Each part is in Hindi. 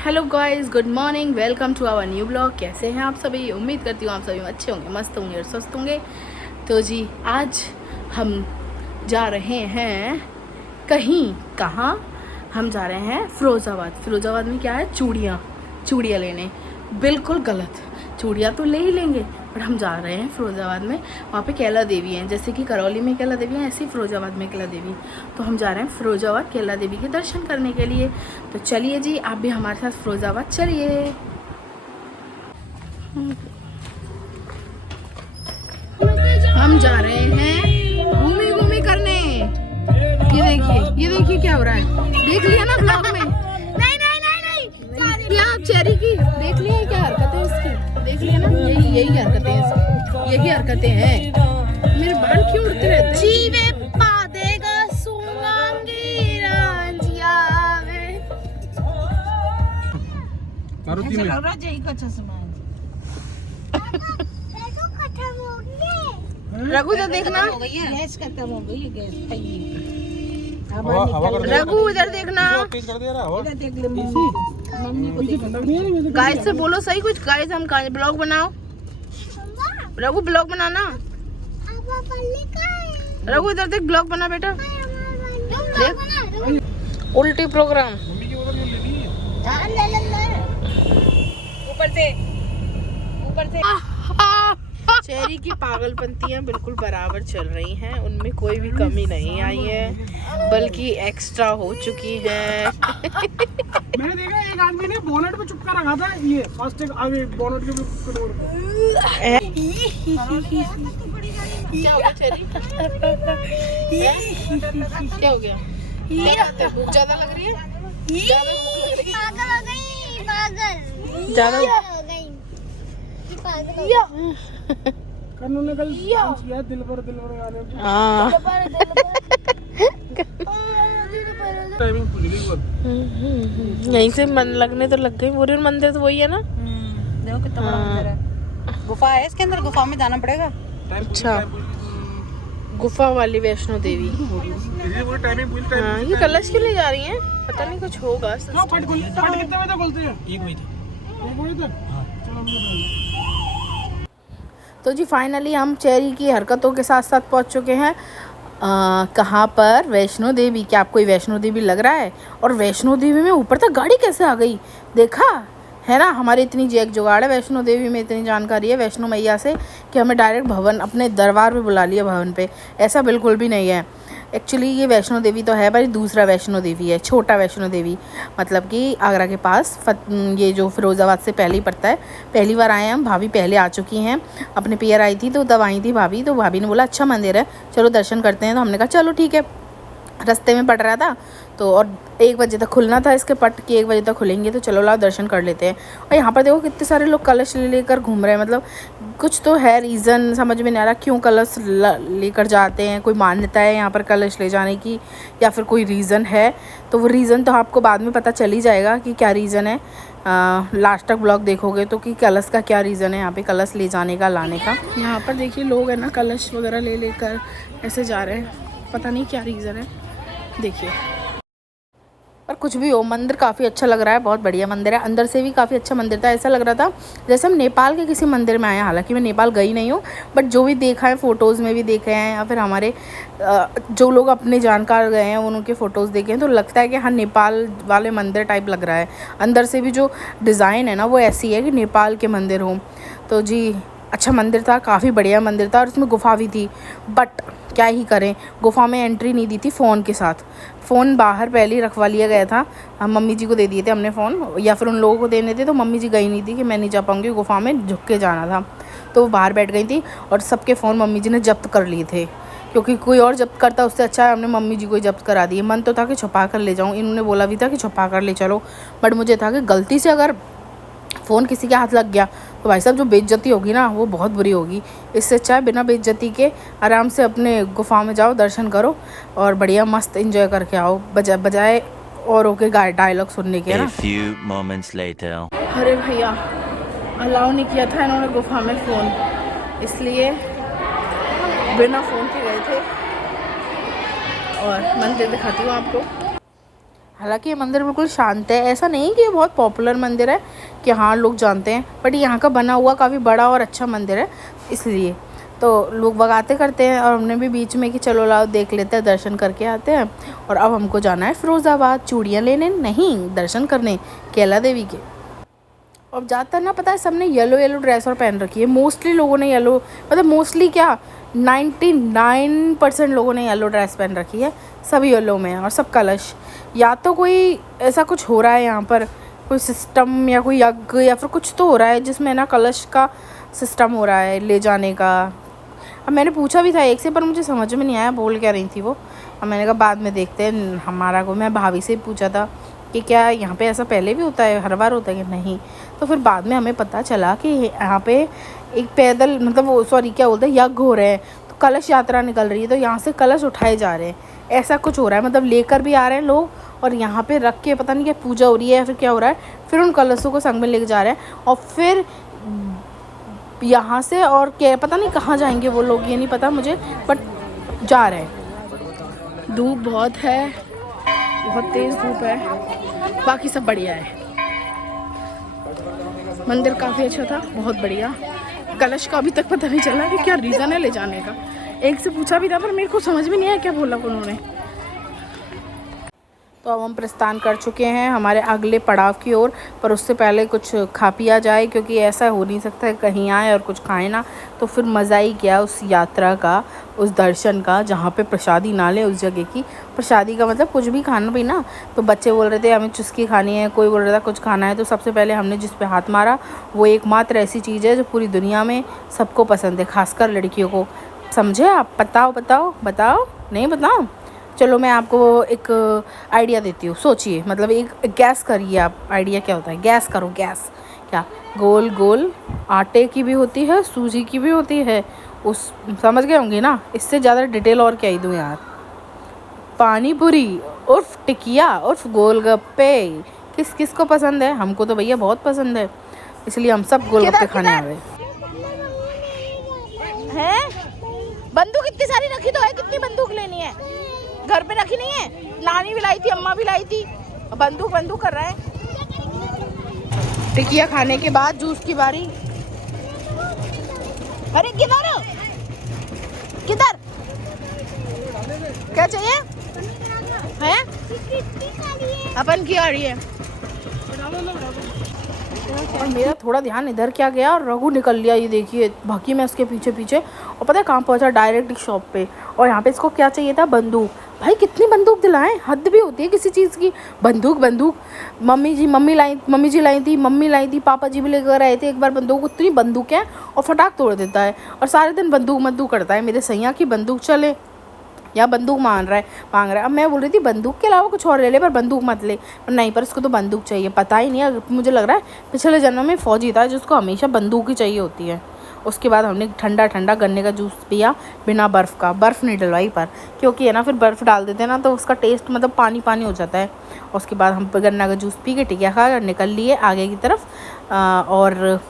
Hello guys, good morning, welcome to our new blog. कैसे हैं आप सभी? उम्मीद करती हूँ आप सभी अच्छे होंगे, मस्त होंगे और स्वस्थ होंगे। तो जी आज हम जा रहे हैं कहाँ हम जा रहे हैं फ़िरोज़ाबाद। फ़िरोज़ाबाद में क्या है? चूड़ियाँ लेने। बिल्कुल गलत, चूड़ियाँ तो ले ही लेंगे पर हम जा रहे हैं फ़िरोज़ाबाद में। वहाँ पे कैला देवी हैं, जैसे कि करौली में कैला देवी हैं ऐसे ही फ़िरोज़ाबाद में कैला देवी। तो हम जा रहे हैं फ़िरोज़ाबाद कैला देवी के दर्शन करने के लिए। तो चलिए जी, आप भी हमारे साथ फ़िरोज़ाबाद चलिए। हम जा रहे हैं घूमी करने। ये देखिए क्या हो रहा है। देख लिया ना ब्लॉग में? नहीं क्या आप चेरी की देख लिया? क्या हरकत है इसकी? देख लिया ना? यही हरकतें हैं इसकी, यही हरकतें हैं। मेरे बाल क्यों उड़ते रहते हैं? जीवे पा देगा सुनांगी रांझिया में। मारुति में लग रहा है का चश्मा है। रघु तो देखना, गैस खत्म हो गई है, गैस रघु इधर देखना। तेज कर दे रहा है। इधर देख ले मम्मी को देख। गाइस से बोलो सही कुछ। गाइस हम ब्लॉग बनाओ। रघु ब्लॉग बनाना। रघु इधर देख, ब्लॉग बना बेटा। देख उल्टी प्रोग्राम। ऊपर से चेरी की पागलपंतियाँ बिल्कुल बराबर चल रही हैं, उनमें कोई भी कमी नहीं आई है, बल्कि एक्स्ट्रा हो चुकी है। मैंने देखा एक आदमी ने बोनट पे चिपका रखा था, ये फास्टैग आगे बोनट के डोर पे। क्या हो गया चेरी? क्या हो गया? भूख ज्यादा लग रही है? ज्यादा कन्नू ने कल किया दिल पर गाने पे। टाइमिंग भूल गई वो। यहीं से मन लगने तो लग गई। पूरी मंदिर तो वही है ना? देखो कितना बड़ा मंदिर है। गुफा है इसके अंदर, गुफा में जाना पड़ेगा। अच्छा, गुफा वाली वैष्णो देवी। हाँ, ये कलश के लिए जा रही हैं? पता नहीं कुछ होगा। पट कितने बजे तक खुलती है? 1 बजे तक। तो जी फाइनली हम चेरी की हरकतों के साथ साथ पहुंच चुके हैं कहाँ पर? वैष्णो देवी। क्या आपको वैष्णो देवी लग रहा है? और वैष्णो देवी में ऊपर तक गाड़ी कैसे आ गई? देखा है ना, हमारी इतनी जैक जुगाड़ है वैष्णो देवी में, इतनी जानकारी है वैष्णो मैया से कि हमें डायरेक्ट भवन अपने दरबार पे बुला लिया, भवन पे। ऐसा बिल्कुल भी नहीं है। एक्चुअली ये वैष्णो देवी तो है पर दूसरा वैष्णो देवी है, छोटा वैष्णो देवी। मतलब कि आगरा के पास ये जो फ़िरोज़ाबाद से पहले ही पड़ता है। पहली बार आए हैं हम, भाभी पहले आ चुकी हैं, अपने पियर आई थी तो तब आई थी भाभी। तो भाभी ने बोला अच्छा मंदिर है, चलो दर्शन करते हैं। तो हमने कहा चलो ठीक है। रास्ते में पड़ रहा था तो, और 1 बजे तक खुलना था इसके पट की, 1 बजे तक खुलेंगे तो चलो लाओ दर्शन कर लेते हैं। और यहाँ पर देखो कितने सारे लोग कलश लेकर घूम रहे हैं। मतलब कुछ तो है रीज़न, समझ में नहीं आ रहा क्यों कलश लेकर जाते हैं। कोई मान्यता है यहाँ पर कलश ले जाने की या फिर कोई रीज़न है? तो वो रीज़न तो आपको बाद में पता चल ही जाएगा कि क्या रीज़न है। लास्ट तक ब्लॉग देखोगे तो कि कलश का क्या रीज़न है यहाँ पे, कलश ले जाने का, लाने का। यहाँ पर देखिए लोग है ना कलश वगैरह ले लेकर ऐसे जा रहे हैं, पता नहीं क्या रीज़न है। देखिए, पर कुछ भी हो मंदिर काफ़ी अच्छा लग रहा है, बहुत बढ़िया मंदिर है। अंदर से भी काफ़ी अच्छा मंदिर था, ऐसा लग रहा था जैसे हम नेपाल के किसी मंदिर में आए हैं। हालांकि मैं नेपाल गई नहीं हूँ, बट जो भी देखा है फ़ोटोज़ में भी देखे हैं या फिर हमारे जो लोग अपने जानकार गए हैं उनके फ़ोटोज़ देखे हैं तो लगता है कि हाँ नेपाल वाले मंदिर टाइप लग रहा है। अंदर से भी जो डिज़ाइन है ना वो ऐसी है कि नेपाल के मंदिर हों। तो जी अच्छा मंदिर था, काफ़ी बढ़िया मंदिर था और उसमें गुफा भी थी। बट क्या ही करें, गुफा में एंट्री नहीं दी थी फ़ोन के साथ। फ़ोन बाहर पहले ही रखवा लिया गया था, हम मम्मी जी को दे दिए थे हमने फ़ोन, या फिर उन लोगों को देने थे। तो मम्मी जी गई नहीं थी कि मैं नहीं जा पाऊँगी, गुफा में झुक के जाना था। तो वो बाहर बैठ गई थी और सबके फ़ोन मम्मी जी ने जब्त कर लिए थे, क्योंकि कोई और जब्त करता उससे अच्छा है हमने मम्मी जी को ही जब्त करा दिए। मन तो था कि छुपा कर ले जाऊँ, इन्होंने बोला भी था कि छुपा कर ले चलो, बट मुझे था कि गलती से अगर फ़ोन किसी के हाथ लग गया तो भाई साहब जो बेइज्जती होगी ना वो बहुत बुरी होगी। इससे अच्छा है बिना बेइज्जती के आराम से अपने गुफा में जाओ, दर्शन करो और बढ़िया मस्त एंजॉय करके आओ, बजाय औरों के डायलॉग सुनने के, है ना। अरे भैया अलाउ नहीं किया था इन्होंने गुफा में फ़ोन, इसलिए बिना फ़ोन के गए थे। और मंदिर दिखाती हूँ आपको। हालांकि ये मंदिर बिल्कुल शांत है, ऐसा नहीं कि ये बहुत पॉपुलर मंदिर है कि हाँ लोग जानते हैं, बट यहाँ का बना हुआ काफ़ी बड़ा और अच्छा मंदिर है, इसलिए तो लोग बगाते करते हैं। और हमने भी बीच में कि चलो लाओ देख लेते हैं, दर्शन करके आते हैं। और अब हमको जाना है फिरोज़ाबाद चूड़ियाँ लेने, नहीं दर्शन करने कैला देवी के। अब ज़्यादातर ना पता है सबने येलो ड्रेस और पहन रखी है, मोस्टली लोगों ने येलो, मतलब मोस्टली क्या 99% लोगों ने येलो ड्रेस पहन रखी है, सब येलो में है और सब कलश। या तो कोई ऐसा कुछ हो रहा है यहाँ पर, कोई सिस्टम या कोई यज्ञ या फिर कुछ तो हो रहा है जिसमें ना कलश का सिस्टम हो रहा है ले जाने का। अब मैंने पूछा भी था एक से, पर मुझे समझ में नहीं आया बोल क्या रही थी वो। अब मैंने कहा बाद में देखते हैं, हमारा को मैं भाभी से पूछा था कि क्या यहाँ पे ऐसा पहले भी होता है, हर बार होता है कि नहीं। तो फिर बाद में हमें पता चला कि यहाँ पे एक पैदल मतलब वो सॉरी क्या बोलते हैं यज्ञ हो रहे हैं, तो कलश यात्रा निकल रही है, तो यहाँ से कलश उठाए जा रहे हैं, ऐसा कुछ हो रहा है। मतलब लेकर भी आ रहे हैं लोग और यहाँ पे रख के पता नहीं क्या पूजा हो रही है या फिर क्या हो रहा है, फिर उन कलशों को संग में लेके जा रहे हैं और फिर यहाँ से और क्या पता नहीं कहाँ जाएंगे वो लोग, ये नहीं पता मुझे, बट जा रहे हैं। धूप बहुत है, बहुत तेज़ धूप है, बाकी सब बढ़िया है। मंदिर काफ़ी अच्छा था, बहुत बढ़िया। कलश का अभी तक पता नहीं चला कि क्या रीज़न है ले जाने का, एक से पूछा भी था पर मेरे को समझ में नहीं आया क्या बोला उन्होंने। तो अब हम प्रस्थान कर चुके हैं हमारे अगले पड़ाव की ओर, पर उससे पहले कुछ खा पिया जाए, क्योंकि ऐसा हो नहीं सकता है कहीं आए और कुछ खाएं ना, तो फिर मज़ा ही क्या उस यात्रा का, उस दर्शन का, जहाँ पे प्रसादी ना ले उस जगह की। प्रसादी का मतलब कुछ भी खाना पीना। तो बच्चे बोल रहे थे हमें चुस्की खानी है, कोई बोल रहा था कुछ खाना है, तो सबसे पहले हमने जिस पे हाथ मारा वो एकमात्र ऐसी चीज़ है जो पूरी दुनिया में सबको पसंद है, खासकर लड़कियों को। समझे आप? बताओ बताओ बताओ, नहीं बताओ? चलो मैं आपको एक आइडिया देती हूँ, सोचिए, मतलब एक गैस करिए आप, आइडिया क्या होता है, गैस करो, गैस क्या, गोल गोल आटे की भी होती है, सूजी की भी होती है, उस समझ गए होंगे ना, इससे ज़्यादा डिटेल और क्या ही दूँ यार। पानी पूरी उर्फ टिकिया उर्फ गोलगप्पे, किस किस को पसंद है? हमको तो भैया बहुत पसंद है, इसलिए हम सब गोलगप्पे खाने आ गए हैं। बंदूक इतनी सारी रखी तो है, कितनी बंदूक लेनी है? घर पे रखी नहीं है, नानी भी लाई थी, अम्मा भी लाई थी, बंदूक बंदूक कर रहा है। टिकिया खाने के बाद जूस की बारी। अरे किधर किधर क्या चाहिए है? अपन की आ रही है। और मेरा थोड़ा ध्यान इधर क्या गया और रघु निकल लिया, ये देखिए भागी मैं उसके पीछे पीछे, और पता है कहाँ पहुँचा? डायरेक्ट शॉप पे। और यहाँ पे इसको क्या चाहिए था? बंदूक। भाई कितनी बंदूक दिलाएं, हद भी होती है किसी चीज़ की। बंदूक बंदूक, मम्मी जी लाई थी, मम्मी लाई थी, पापा जी भी लेकर आए थे एक बार बंदूक, उतनी बंदूक है और फटाक तोड़ देता है और सारे दिन बंदूक करता है। मेरे सैया की बंदूक चले या बंदूक मांग रहा है। अब मैं बोल रही थी बंदूक के अलावा कुछ और ले ले, पर बंदूक मत ले, पर नहीं, पर उसको तो बंदूक चाहिए। पता ही नहीं, मुझे लग रहा है पिछले जन्म में फौजी था जिसको हमेशा बंदूक ही चाहिए होती है। उसके बाद हमने ठंडा ठंडा गन्ने का जूस पिया बिना बर्फ़ का, बर्फ़ नहीं डलवाई पर, क्योंकि है ना फिर बर्फ़ डाल देते हैं ना तो उसका टेस्ट मतलब पानी पानी हो जाता है। उसके बाद हम गन्ना का जूस पी के टिकिया खा कर निकल लिए आगे की तरफ। और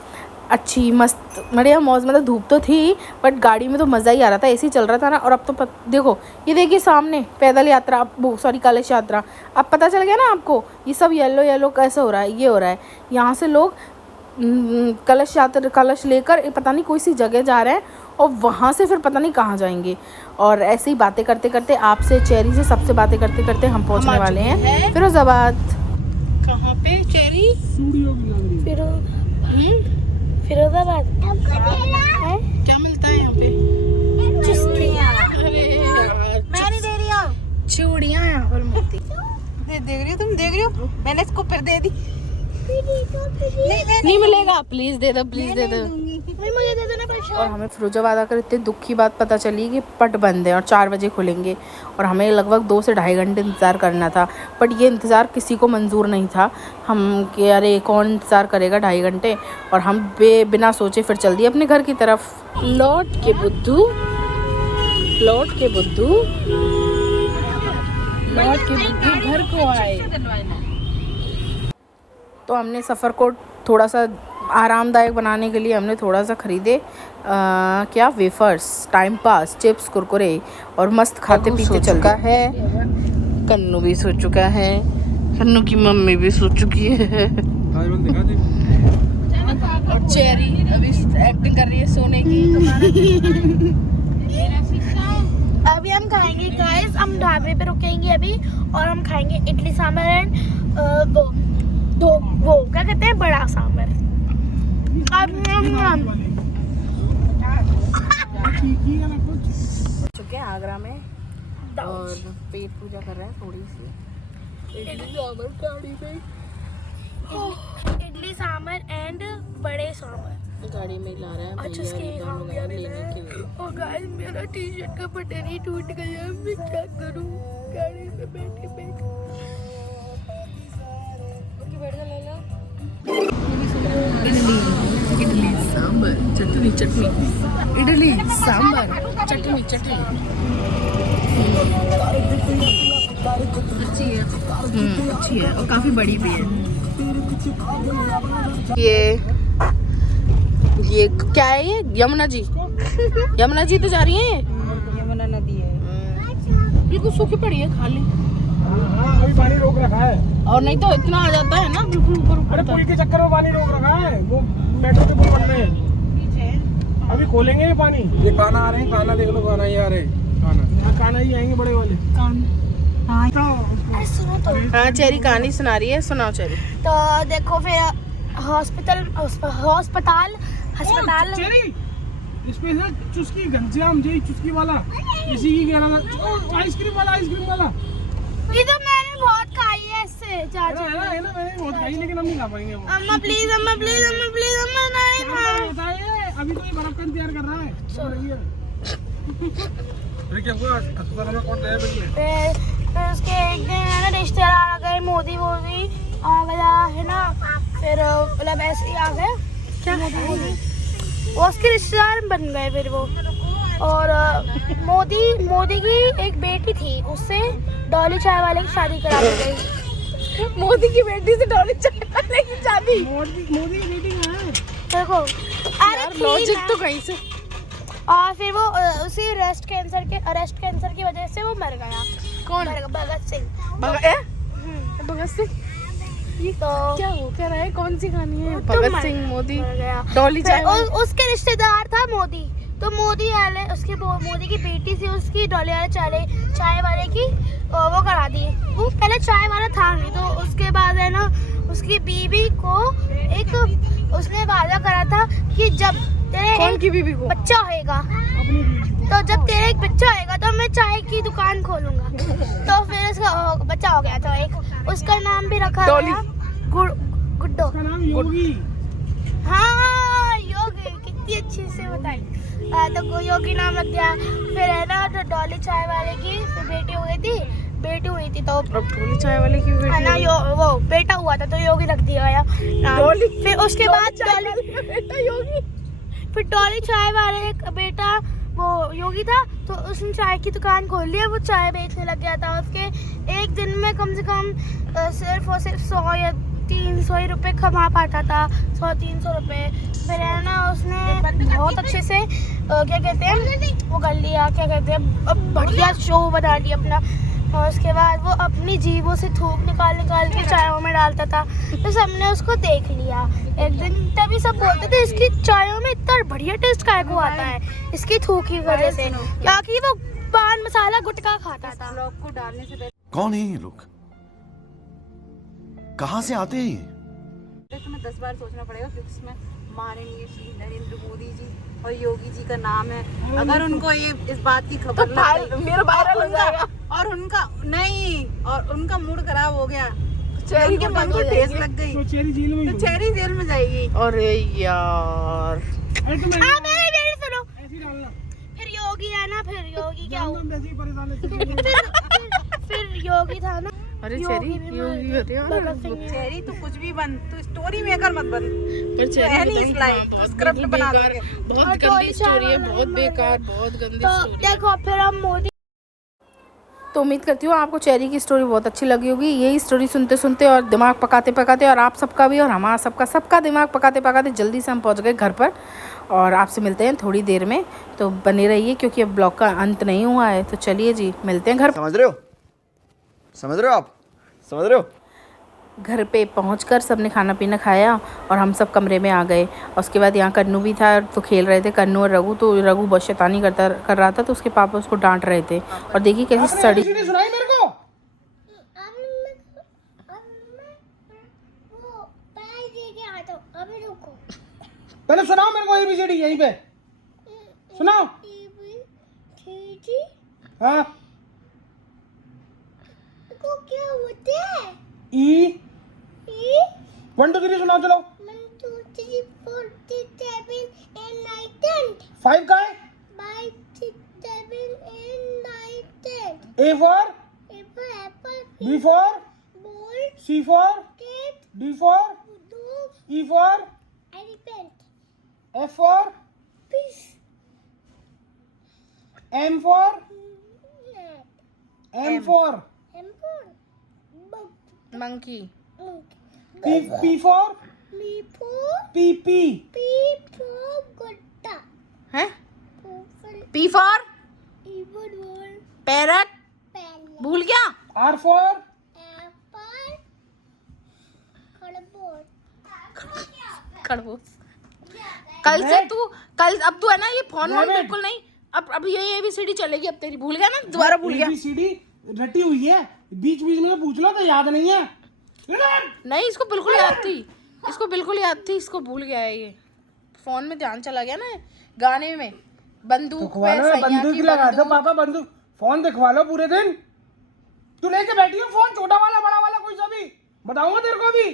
अच्छी मस्त बढ़िया मौज, मतलब धूप तो थी बट गाड़ी में तो मज़ा ही आ रहा था, एसी चल रहा था ना। और अब तो देखो, ये देखिए सामने पैदल यात्रा, कलश यात्रा। अब पता चल गया ना आपको, ये सब येलो कैसे हो रहा है? ये हो रहा है यहाँ से लोग कलश लेकर पता नहीं कोई सी जगह जा रहे हैं और वहाँ से फिर पता नहीं कहाँ जाएंगे। और ऐसे ही बातें करते करते आपसे, चेरी से, सबसे बातें करते करते हम पहुँचने वाले हैं फिरोज़ाबाद। कहाँ पे चेरी? फिरोज़ाबाद। क्या मिलता है यहाँ पे? मैं नहीं दे रही हूँ, चूड़ियाँ यहाँ पर मिलती। देख रही हो तुम, देख रही हो, मैंने इसको फिर दे दी। नहीं मिलेगा, प्लीज दे दो, प्लीज दे दो, मुझे दे देना पैसा। और हमें फिरोज़ाबाद आकर इतनी दुख की बात पता चली कि पट बंद है और 4 बजे खुलेंगे और हमें लगभग 2 से ढाई घंटे इंतज़ार करना था। बट ये इंतज़ार किसी को मंजूर नहीं था। हम कि अरे कौन इंतज़ार करेगा 2.5 घंटे, और हम बिना सोचे फिर चल दिए अपने घर की तरफ। लौट के बुद्धू घर को आए। तो हमने सफ़र को थोड़ा सा आरामदायक बनाने के लिए हमने थोड़ा सा ख़रीदे क्या wafers, time pass, chips, Kurkure, और मस्त खाते पीते चलता है। कन्नू भी सो चुका है, कन्नू की मम्मी भी सो चुकी है दिखा दे। और चेरी अभी एक्टिंग कर रही है सोने की। अभी हम खाएंगे गाइस, हम ढाबे पे रुकेंगे अभी और हम खाएंगे इडली सांभर एंड वो क्या कहते हैं, बड़ा सांभर। चुके हैं आगरा में और पेट पूजा कर रहे हैं थोड़ी सी। इडली सांभर एंड बड़े सांभर गाड़ी में ला रहा है अच्छा, उसके भैया लेने के लिए। और गाइस मेरा टी शर्ट का बटन ही टूट गया, मैं क्या करूं गाड़ी में बैठे बैठे। इडली सांभर चटनी चटनी, इडली सांभर चटनी चटनी। अच्छी है, अच्छी है और काफी बड़ी भी है। ये क्या है, ये यमुना जी यमुना जी तो जा रही है। यमुना नदी है। बिल्कुल सूखी पड़ी है खाली। हाँ, अभी पानी रोक रखा है। और नहीं तो इतना आ जाता है ना बिल्कुल ऊपर अरे ऊपर पुल के चक्कर में पानी रोक रखा है, वो मेट्रो के पुल बन रहे हैं, अभी खोलेंगे ये पानी। ये काना आ रहे हैं, काना देख लो, काना ही आ रहे हैं, काना काना ही आएंगे बड़े वाले। अरे सुनो तो, हाँ चेरी कहानी सुना रही है, सुनाओ चेरी। तो देखो फिर हॉस्पिटल चेरी स्पेशल चुस्की घनश्याम जी चुस्की वाला, इसी की कह रहा था। आइसक्रीम वाला ये तो मैंने बहुत खाई है इससे चाचा। है ना, मैंने बहुत खाई लेकिन हम नहीं खा पाएंगे। अम्मा प्लीज नहीं खा। अभी तो ये बर्फ का इंतजार कर रहा है। अरे क्या हुआ, अस्पताल में कौन गया? फिर उसके एक दिन है ना रिश्तेदार आ गए, मोदी आ गया है ना, फिर मतलब ऐसे ही आ गए क्या मोदी वो उसके रिश्तेदार बन गए फिर वो। और मोदी की एक बेटी थी, उससे डॉली चाय वाले की शादी करा दी गई। मोदी की बेटी से डॉली चाय वाले की शादी। मोदी की बेटी कहाँ है? देखो अरे लॉजिक तो कहीं से। और फिर वो उसी अरेस्ट कैंसर की वजह से वो मर गया। कौन? भगत सिंह। भगत सिंह ये तो क्या हो क्या रहा है, कौन सी कहानी है? तो भगत मर- सिंह मोदी मर गया। डॉली चाय वाले। उसके रिश्तेदार था मोदी, तो मोदी की बेटी थी उसकी डॉली वाले चाय वाले की वो करा दी। वो पहले चाय वाला था नहीं, तो उसके बाद है ना उसकी बीवी को एक उसने वादा करा था कि जब तेरे कौन की बीवी को? बच्चा होएगा, तो जब तेरे एक बच्चा होएगा तो मैं चाय की दुकान खोलूंगा। तो फिर उसका बच्चा हो गया था एक, उसका नाम भी रखा डॉली। गया गुड्डो। उसका नाम योगी। हाँ योगी, कितनी अच्छी से बताई। तो योगी नाम रख दिया। फिर है ना तो डॉली चाय वाले की फिर बेटी हुई थी तो अब डॉली चाय वाले की बेटी है ना वो बेटा हुआ था तो योगी रख दिया गया नाम। डॉली। फिर उसके बाद डॉली बेटा योगी। फिर डॉली चाय वाले का बेटा वो योगी था, तो उसने चाय की दुकान खोल लिया, वो चाय बेचने लग गया था। उसके एक दिन में कम से कम सिर्फ 100 या 300 ही रुपये कमा पाता था, 100-300 रुपये। फिर है ना उसने बहुत अच्छे से क्या कहते हैं वो कर लिया, क्या कहते हैं बढ़िया शो बना लिया अपना। और उसके बाद वो अपनी जीभों से थूक निकाल के चायों में डालता था, तो सबने उसको देख लिया एक दिन। तभी सब बोलते थे इसकी चायों में इतना बढ़िया टेस्ट काहे को आता है, इसकी थूक की वजह से, क्योंकि वो पान मसाला गुटखा खाता था। ब्लॉग को डालने से पहले कौन है ये लोग, कहाँ से आते हैं ये? तुम्हें 10 बार सोचना पड़ेगा, क्योंकि इसमें माननीय श्री नरेंद्र मोदी जी और योगी जी का नाम है। अगर उनको ये इस बात की खबर लग गई मेरा वायरल हो जाएगा और उनका मूड खराब हो गया, चेरी उनके को मन को ठेस लग गई तो चेरी जेल में तो चेरी जेल में जाएगी। अरे यार अरे तो मैं मेरी सुनो, ऐसे ही डालना। फिर योगी है ना, फिर योगी क्या हुआ, हम ऐसे ही परेशान है। फिर योगी था ना, अरे योगी चेरी भी योगी मर होते हैं भगत सिंह ने। चेरी तो कुछ भी बन, तो स्टोरी मेकर मत बन। पर चेरी नहीं बताऊं, स्लाइड बहुत स्क्रिप्ट बना बेकार, देंगे। बहुत और गंदी डॉली चाय स्टोरी है, वाला बहुत मर बेकार, गया। बहुत गंदी तो स्टोरी है। देखो फिर हम मोदी। तो उम्मीद करती हूँ आपको चेरी की स्टोरी बहुत अच्छी लगी होगी। यही स्टोरी सुनते सुनते और दिमाग पकाते और आप सबका भी और हमारा सबका दिमाग पकाते जल्दी से हम पहुँच गए घर पर। और आपसे मिलते हैं थोड़ी देर में, तो बने रहिए क्योंकि अब ब्लॉग का अंत नहीं हुआ है। तो चलिए जी, मिलते हैं घर। समझ रहे हो आप, समझ रहे हो? घर पे पहुंचकर सबने खाना पीना खाया और हम सब कमरे में आ गए। और उसके बाद यहाँ कन्नू भी था तो खेल रहे थे, कन्नू और रघु। तो रघु बहुत शैतानी कर रहा था तो उसके पापा उसको डांट रहे थे। और देखिए कैसी सड़ी। सुनाई मेरे को। अभी रुको, पहले सुनाओ मेरे को ABCD यहीं पे सुनाओ। हाँ को क्या होते हैं? E 1 2 3 सुनाओ चलो। 1 2 3 4 5 6 7 8 9 10 5 का है 5 6 7 8 9 10 A for apple B for ball C for cat D for dog E for elephant F for fish M for M for bug monkey. P for me for PP gutta है for P for even one parrot. pen भूल गया। R for apple cardboard खरगोश। अब तू है ना ये फोन वोन Rabbit. बिल्कुल नहीं। अब ये ABCD चलेगी अब तेरी। भूल गया ना, दोबारा भूल गया। ABCD रटी हुई है, बीच बीच में पूछ लो तो याद नहीं है। नहीं इसको बिल्कुल याद थी, इसको बिल्कुल याद थी, इसको भूल गया है ये। फोन में ध्यान चला गया ना गाने में। बंदूक दिखवा पे लो, सैया बंदूक की लगा दो बंदूक। पापा, बंदूक फोन दिखवा लो पूरे दिन। तू लेके बैठी हो फोन, छोटा वाला बड़ा वाला कोई सा भी बताऊंगा तेरे को भी।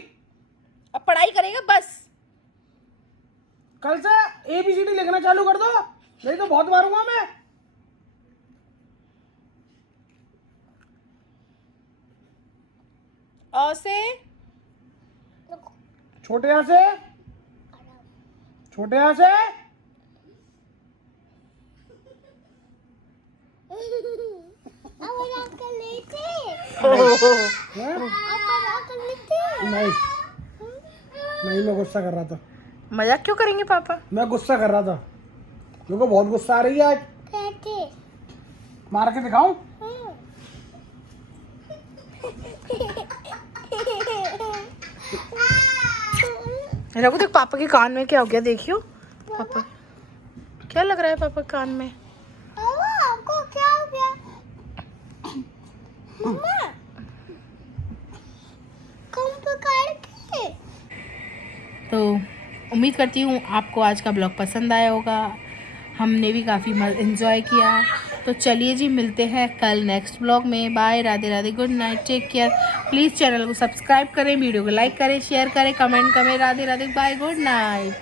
अब पढ़ाई करेगा बस। कल से ABCD लिखना चालू कर दो, नहीं तो बहुत मारूंगा मैं। अ से छोटे यहाँ से, छोटे यहाँ से नहीं नहीं, मैं गुस्सा कर रहा था। मजाक क्यों करेंगे पापा? मैं गुस्सा कर रहा था, मेरे को बहुत गुस्सा आ रही है आज। मार के दिखाऊं? रघु देख पापा के कान में क्या हो गया, देखियो पापा क्या लग रहा है पापा के कान में। आपको क्या हो गया? मम्मा कम पकड़ के। तो उम्मीद करती हूँ आपको आज का ब्लॉग पसंद आया होगा। हमने भी काफ़ी एंजॉय किया। तो चलिए जी, मिलते हैं कल नेक्स्ट ब्लॉग में। Bye, Radhe Radhe, good night, take care. Please channel को सब्सक्राइब करें, वीडियो को लाइक करें, शेयर करें, कमेंट करें। Radhe Radhe, bye, good night.